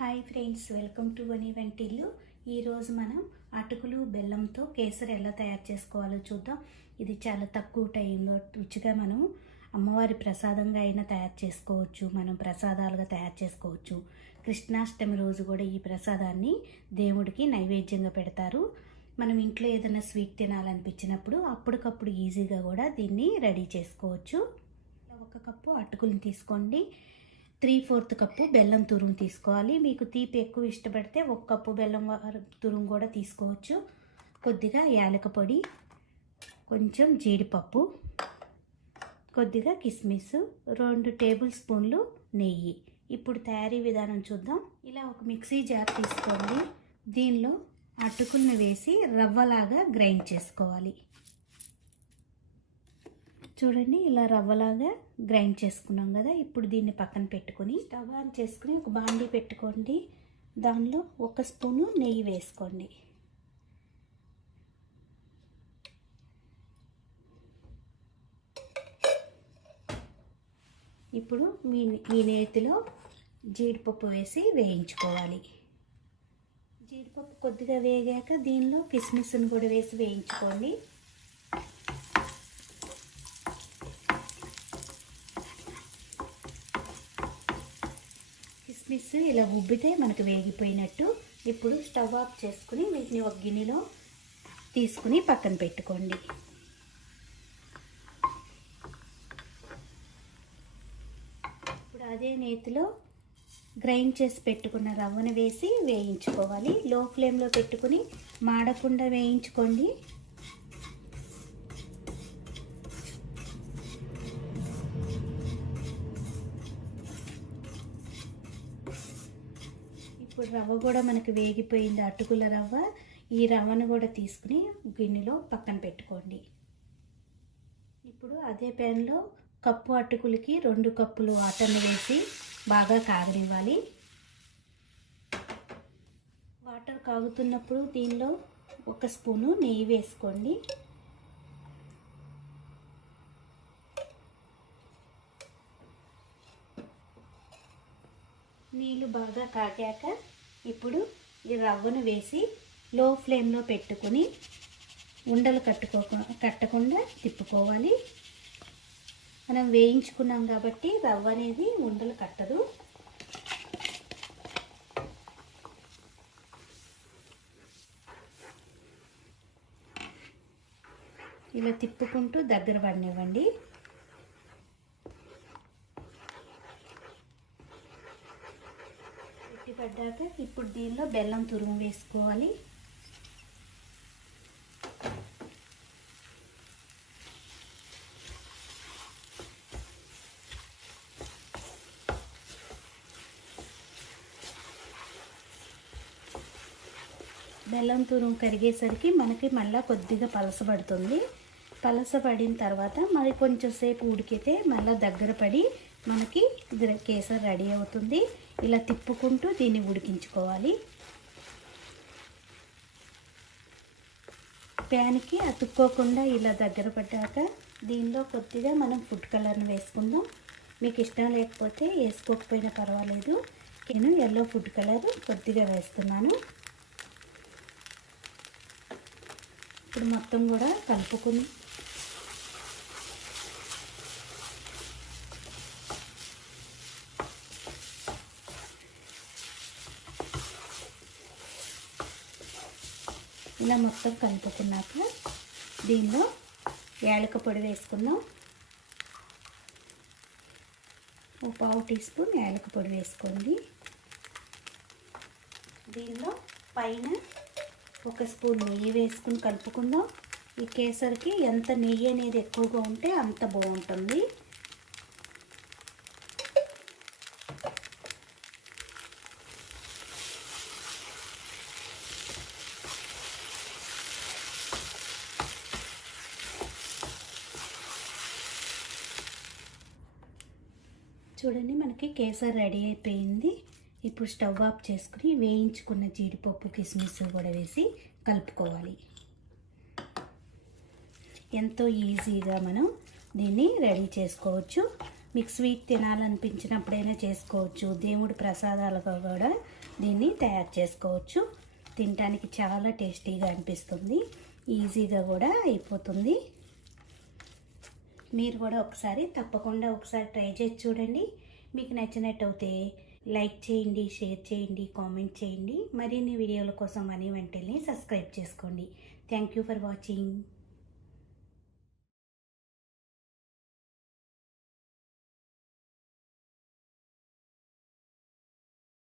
Hi friends, welcome to వని వంటిల్లు. ఈరోజు మనం అటుకులు బెల్లంతో కేసరి ఎలా తయారు చేసుకోవాలో చూద్దాం. ఇది చాలా తక్కువ టైంలో రుచిగా మనం అమ్మవారి ప్రసాదంగా అయినా తయారు చేసుకోవచ్చు, మనం ప్రసాదాలుగా తయారు చేసుకోవచ్చు. కృష్ణాష్టమి రోజు కూడా ఈ ప్రసాదాన్ని దేవుడికి నైవేద్యంగా పెడతారు. మనం ఇంట్లో ఏదైనా స్వీట్ తినాలనిపించినప్పుడు అప్పటికప్పుడు ఈజీగా కూడా దీన్ని రెడీ చేసుకోవచ్చు. 1 కప్పు అటుకులను తీసుకోండి. 3/4 కప్పు బెల్లం తురుము తీసుకోవాలి. మీకు తీపి ఎక్కువ ఇష్టపడితే 1 కప్పు బెల్లం తురుము కూడా తీసుకోవచ్చు. కొద్దిగా యాలక పొడి, కొంచెం జీడిపప్పు, కొద్దిగా కిస్మిస్, 2 టేబుల్ స్పూన్లు నెయ్యి. ఇప్పుడు తయారీ విధానం చూద్దాం. ఇలా ఒక మిక్సీ జార్ తీసుకోండి. దీనిలో అటుకులను వేసి రవ్వలాగా గ్రైండ్ చేసుకోవాలి. చూడండి, ఇలా రవ్వలాగా గ్రైండ్ చేసుకున్నాం కదా. ఇప్పుడు దీన్ని పక్కన పెట్టుకొని స్టవ్ ఆన్ చేసుకుని ఒక బాండీ పెట్టుకోండి. దానిలో 1 స్పూను నెయ్యి వేసుకోండి. ఇప్పుడు ఈ నేతిలో జీడిపప్పు వేసి వేయించుకోవాలి. జీడిపప్పు కొద్దిగా వేగాక దీనిలో కిస్మిస్ని కూడా వేసి వేయించుకోండి. కిస్మిస్ ఇలా ఉబ్బితే మనకు వేగిపోయినట్టు. ఇప్పుడు స్టవ్ ఆఫ్ చేసుకుని వీటిని ఒక గిన్నెలో తీసుకుని పక్కన పెట్టుకోండి. ఇప్పుడు అదే నేతిలో గ్రైండ్ చేసి పెట్టుకున్న రవ్వను వేసి వేయించుకోవాలి. లో ఫ్లేమ్లో పెట్టుకుని మాడకుండా వేయించుకోండి. ఇప్పుడు రవ్వ కూడా మనకు వేగిపోయింది, అటుకుల రవ్వ. ఈ రవ్వను కూడా తీసుకుని గిన్నెలో పక్కన పెట్టుకోండి. ఇప్పుడు అదే ప్యాన్లో కప్పు అటుకులకి 2 కప్పులు వాటర్ని వేసి బాగా కాగనివ్వాలి. వాటర్ కాగుతున్నప్పుడు దీనిలో 1 స్పూను నెయ్యి వేసుకోండి. నీళ్ళు బాగా కాగాక ఇప్పుడు ఈ రవ్వను వేసి లో ఫ్లేమ్లో పెట్టుకుని ఉండలు కట్టకుండా తిప్పుకోవాలి. మనం వేయించుకున్నాం కాబట్టి రవ్వ అనేది ఉండలు కట్టదు. ఇలా తిప్పుకుంటూ దగ్గర పడనివ్వండి. పడ్డాక ఇప్పుడు దీనిలో బెల్లం తురుము వేసుకోవాలి. బెల్లం తురుము కరిగేసరికి మనకి మళ్ళీ కొద్దిగా పలసబడుతుంది. పలసబడిన తర్వాత మరి కొంచెం సేపు ఉడికితే మళ్ళీ దగ్గర పడి మనకి కేసరి రెడీ అవుతుంది. ఇలా తిప్పుకుంటూ దీన్ని ఉడికించుకోవాలి. ప్యాన్కి అతుక్కోకుండా ఇలా దగ్గర పడ్డాక దీనిలో కొద్దిగా మనం ఫుడ్ కలర్ని వేసుకుందాం. మీకు ఇష్టం లేకపోతే వేసుకోకపోయినా పర్వాలేదు. నేను ఎల్లో ఫుడ్ కలర్ కొద్దిగా వేస్తున్నాను. ఇప్పుడు మొత్తం కూడా కలుపుకుని ఇలా మొత్తం కలుపుకున్నాక దీనిలో యాలక పొడి వేసుకుందాం. 1/2 టీ స్పూన్ యాలక పొడి వేసుకోండి. దీనిలో పైన 1 స్పూన్ నెయ్యి వేసుకుని కలుపుకుందాం. ఈ కేసరికి ఎంత నెయ్యి అనేది ఎక్కువగా ఉంటే అంత బాగుంటుంది. చూడండి, మనకి కేసరి రెడీ అయిపోయింది. ఇప్పుడు స్టవ్ ఆఫ్ చేసుకుని వేయించుకున్న జీడిపప్పు, కిస్మిస్ కూడా వేసి కలుపుకోవాలి. ఎంతో ఈజీగా మనం దీన్ని రెడీ చేసుకోవచ్చు. మీకు స్వీట్ తినాలనిపించినప్పుడైనా చేసుకోవచ్చు. దేవుడి ప్రసాదాలుగా కూడా దీన్ని తయారు చేసుకోవచ్చు. తినడానికి చాలా టేస్టీగా అనిపిస్తుంది, ఈజీగా కూడా అయిపోతుంది. మీరు కూడా తప్పకుండా ఒకసారి ట్రై చేసి చూడండి. మీకు నచ్చినట్టయితే లైక్ చేయండి, షేర్ చేయండి, కామెంట్ చేయండి. మరిన్ని వీడియోల కోసం వని వంటల్ని సబ్స్క్రైబ్ చేసుకోండి. Thank you for watching.